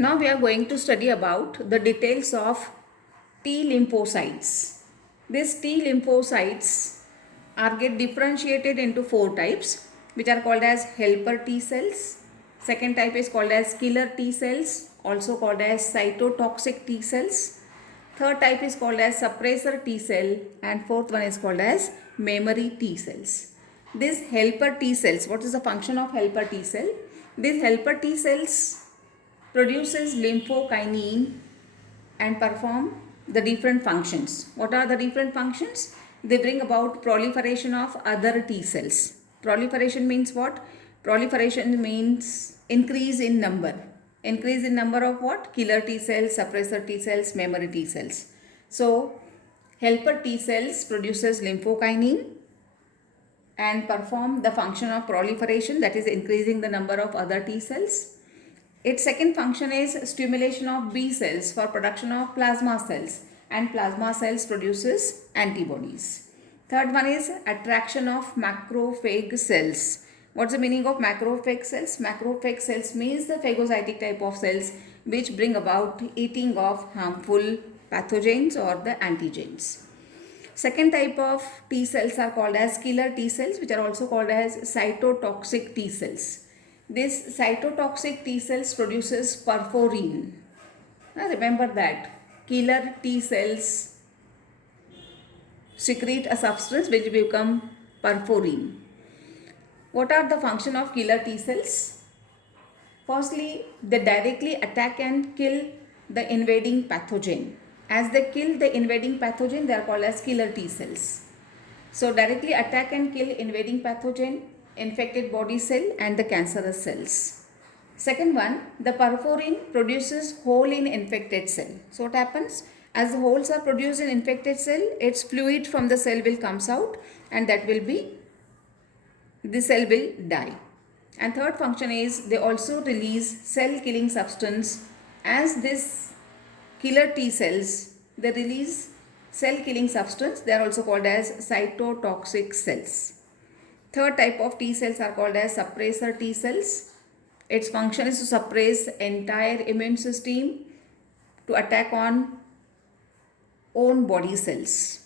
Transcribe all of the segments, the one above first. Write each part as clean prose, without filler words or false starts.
Now we are going to study about the details of T lymphocytes. These T lymphocytes are get differentiated into four types, which are called as helper T cells. Second type is called as killer T cells, also called as cytotoxic T cells. Third type is called as suppressor T cell, and fourth one is called as memory T cells. These helper T cells, what is the function of helper T cell? These helper T cells produces lymphokinin and perform the different functions. What are the different functions? They bring about proliferation of other T cells. Proliferation means what? Proliferation means increase in number. Increase in number of what? Killer T cells, suppressor T cells, memory T cells. So, helper T cells produces lymphokinin and perform the function of proliferation, that is increasing the number of other T cells. Its second function is stimulation of B cells for production of plasma cells, and plasma cells produces antibodies. Third one is attraction of macrophage cells. What's the meaning of macrophage cells? Macrophage cells means the phagocytic type of cells which bring about eating of harmful pathogens or the antigens. Second type of T cells are called as killer T cells, which are also called as cytotoxic T cells. This cytotoxic T cells produces perforin. Now remember that killer T cells secrete a substance which become perforin. What are the function of killer T cells? Firstly, they directly attack and kill the invading pathogen. As they kill the invading pathogen, they are called as killer T cells. So directly attack and kill invading pathogen, infected body cell and the cancerous cells. Second one, the perforin produces hole in infected cell. So what happens? As the holes are produced in infected cell, its fluid from the cell will comes out, and that will be, the cell will die. And third function is they also release cell killing substance. As this killer T cells, they release cell killing substance, they are also called as cytotoxic cells. Third type of T cells are called as suppressor T cells. Its function is to suppress entire immune system to attack on own body cells.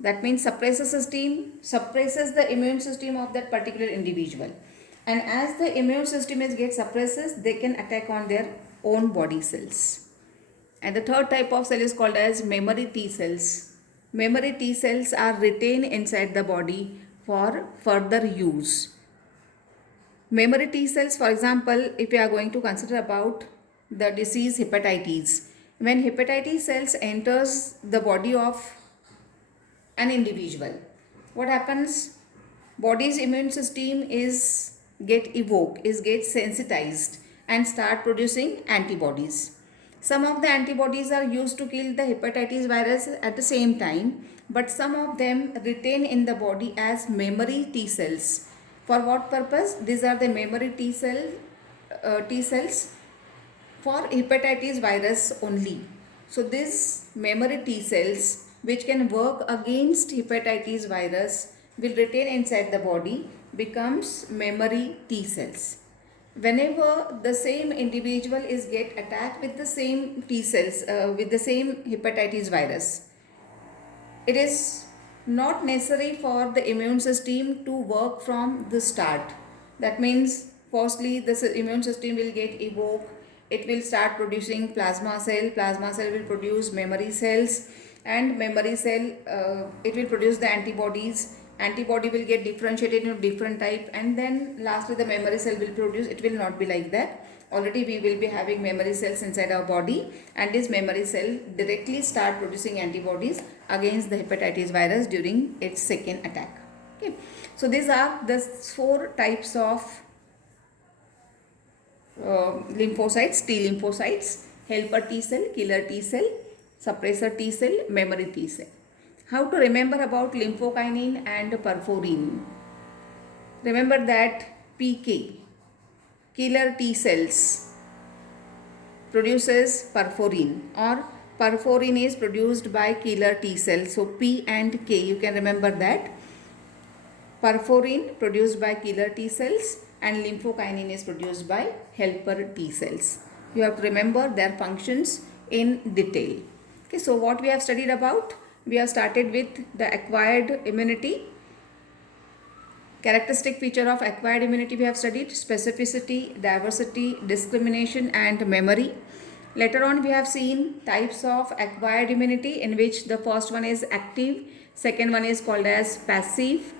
That means suppressor system suppresses the immune system of that particular individual. And as the immune system is get suppresses, they can attack on their own body cells. And the third type of cell is called as memory T cells. Memory T cells are retained inside the body for further use. Memory T cells, for example, if we are going to consider about the disease hepatitis, when hepatitis cells enters the body of an individual, what happens? Body's immune system is get evoked, is get sensitized and start producing antibodies. Some of the antibodies are used to kill the hepatitis virus at the same time, but some of them retain in the body as memory T cells. For what purpose? These are the memory T cells for hepatitis virus only. So these memory T cells which can work against hepatitis virus will retain inside the body, becomes memory T cells. Whenever the same individual is get attacked with the same T cells, with the same hepatitis virus, it is not necessary for the immune system to work from the start. That means firstly the immune system will get evoked, it will start producing plasma cell will produce memory cells, and memory cell it will produce the antibodies. Antibody will get differentiated into different type, and then lastly the memory cell will produce. It will not be like that. Already we will be having memory cells inside our body, and this memory cell directly start producing antibodies against the hepatitis virus during its second attack. Okay. So these are the four types of lymphocytes, T lymphocytes: helper T cell, killer T cell, suppressor T cell, memory T cell. How to remember about lymphokinin and perforin? Remember that PK, killer T cells, produces perforin, or perforin is produced by killer T cells. So P and K, you can remember that. Perforin produced by killer T cells and lymphokinin is produced by helper T cells. You have to remember their functions in detail. Okay, so what we have studied about? We have started with the acquired immunity. Characteristic feature of acquired immunity we have studied: specificity, diversity, discrimination and memory. Later on we have seen types of acquired immunity, in which the first one is active, second one is called as passive.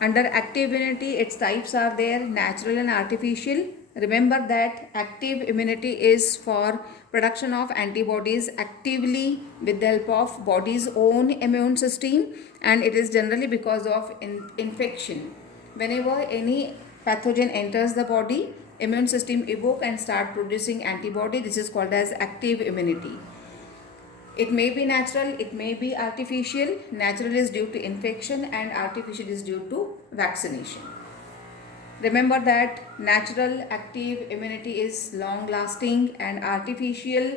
Under active immunity, its types are there: natural and artificial. Remember that active immunity is for production of antibodies actively with the help of body's own immune system, and it is generally because of infection. Whenever any pathogen enters the body, immune system evoke and start producing antibody. This is called as active immunity. It may be natural, it may be artificial. Natural is due to infection and artificial is due to vaccination. Remember that natural active immunity is long lasting, and artificial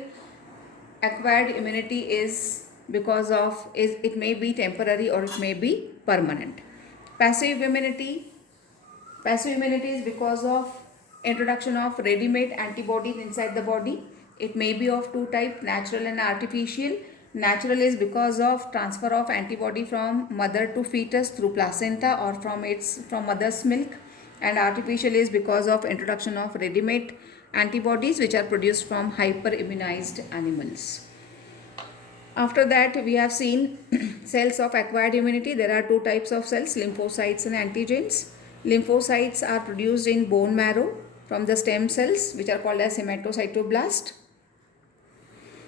acquired immunity is because of it may be temporary or it may be permanent. Passive immunity is because of introduction of ready-made antibodies inside the body. It may be of two types, natural and artificial. Natural is because of transfer of antibody from mother to fetus through placenta or from mother's milk, and artificial is because of introduction of ready-made antibodies which are produced from hyperimmunized animals. After that, we have seen cells of acquired immunity. There are two types of cells, lymphocytes and antigens. Lymphocytes are produced in bone marrow from the stem cells, which are called as hematocytoblast,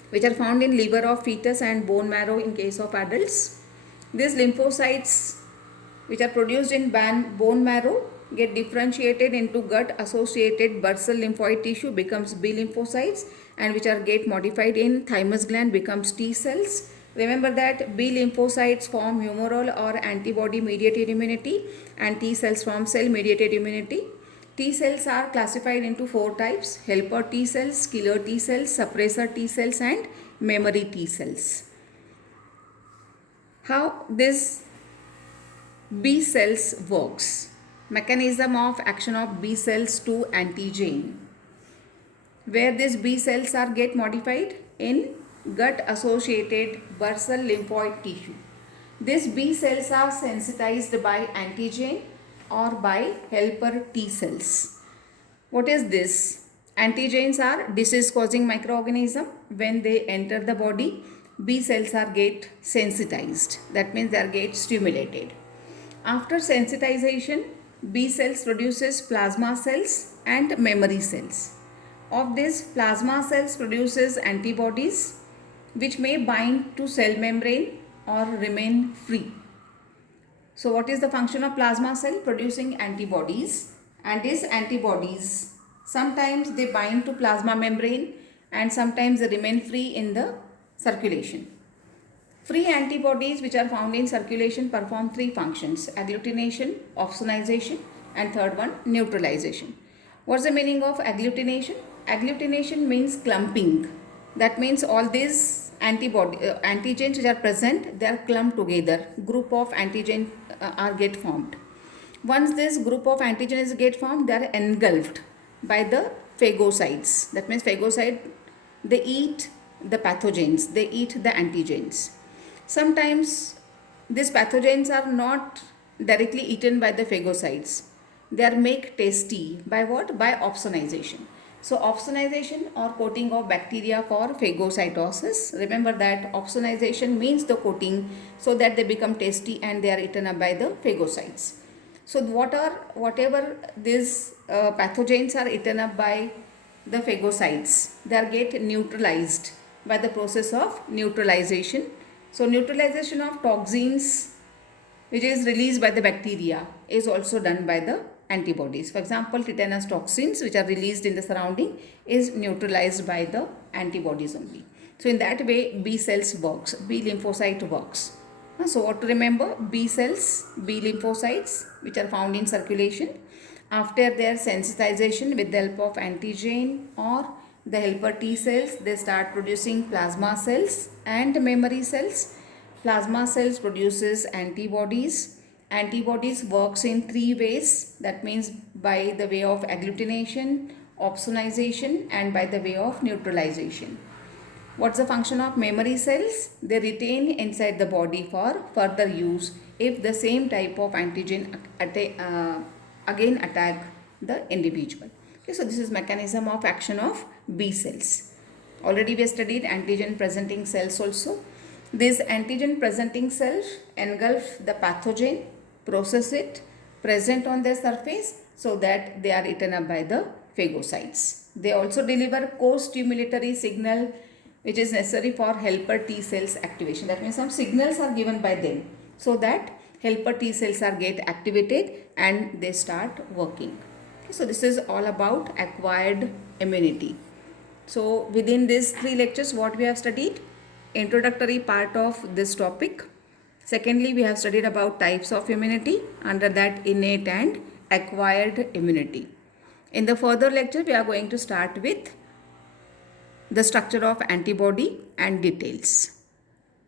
which are found in liver of fetus and bone marrow in case of adults. These lymphocytes, which are produced in bone marrow, get differentiated into gut associated bursal lymphoid tissue, becomes B lymphocytes, and which are get modified in thymus gland, becomes T cells. Remember that B lymphocytes form humoral or antibody mediated immunity, and T cells form cell mediated immunity. T cells are classified into four types: helper T cells, killer T cells, suppressor T cells and memory T cells. How this B cells works? Mechanism of action of B cells to antigen. Where these B cells are get modified in gut associated bursal lymphoid tissue. These B cells are sensitized by antigen or by helper T cells. What is this? Antigens are disease causing microorganism. When they enter the body, B cells are get sensitized. That means they are get stimulated. After sensitization, B cells produces plasma cells and memory cells. Of this, plasma cells produces antibodies which may bind to cell membrane or remain free. So what is the function of plasma cell? Producing antibodies, and these antibodies sometimes they bind to plasma membrane and sometimes they remain free in the circulation. Free antibodies which are found in circulation perform three functions: agglutination, opsonization and third one neutralization. What's the meaning of agglutination? Agglutination means clumping. That means all these antigens which are present, they are clumped together. Group of antigen are get formed. Once this group of antigens get formed, they are engulfed by the phagocytes. That means phagocyte, they eat the pathogens, they eat the antigens. Sometimes these pathogens are not directly eaten by the phagocytes. They are made tasty by what? By opsonization. So opsonization or coating of bacteria for phagocytosis. Remember that opsonization means the coating so that they become tasty and they are eaten up by the phagocytes. So whatever these pathogens are eaten up by the phagocytes, they are get neutralized by the process of neutralization. So neutralization of toxins which is released by the bacteria is also done by the antibodies. For example, tetanus toxins which are released in the surrounding is neutralized by the antibodies only. So in that way B cells works, B lymphocyte works. So what to remember? B cells, B lymphocytes which are found in circulation. After their sensitization with the help of antigen or the helper T cells, they start producing plasma cells and memory cells. Plasma cells produces antibodies. Antibodies works in three ways. That means by the way of agglutination, opsonization and by the way of neutralization. What's the function of memory cells? They retain inside the body for further use if the same type of antigen again attack the individual. Okay, so this is mechanism of action of B cells. Already we studied antigen presenting cells also. These antigen presenting cells engulf the pathogen, process it, present on their surface so that they are eaten up by the phagocytes. They also deliver co-stimulatory signal which is necessary for helper T cells activation. That means some signals are given by them so that helper T cells are get activated and they start working. Okay, so this is all about acquired immunity. So within these 3 lectures what we have studied? Introductory part of this topic. Secondly, we have studied about types of immunity, under that innate and acquired immunity. In the further lecture we are going to start with the structure of antibody and details.